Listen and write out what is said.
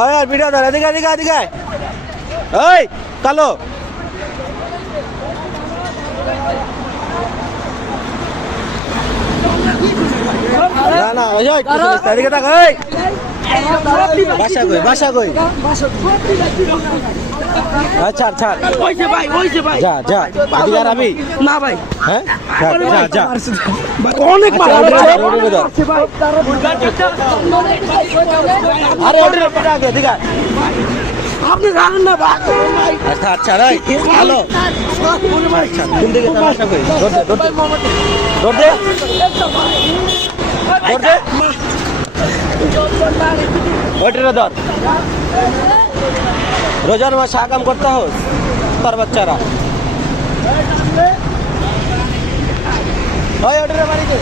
ওই আর ভিডিও ধর, এদিকে এদিকে এদিকে। ওই কালো, না না ওই এদিকে থাক। ওই বাসা কই, বাসা কই? আচ্ছা ছাড়, যা যা এদিকে আর আমি না ভাই, হ্যাঁ যা যা অনেক আরে ওদের আগে এদিকে। আপনি জানেন না ভাই। আচ্ছা আচ্ছা রাই হ্যালো, আচ্ছা কোন দিকে বাসা কই? দৌড় দে দৌড় দে, ওইটারে ধর। রোজার মাসে আকাম করতে হোস তোর বাচ্চারা। ওই ওটারে বাড়ি দে।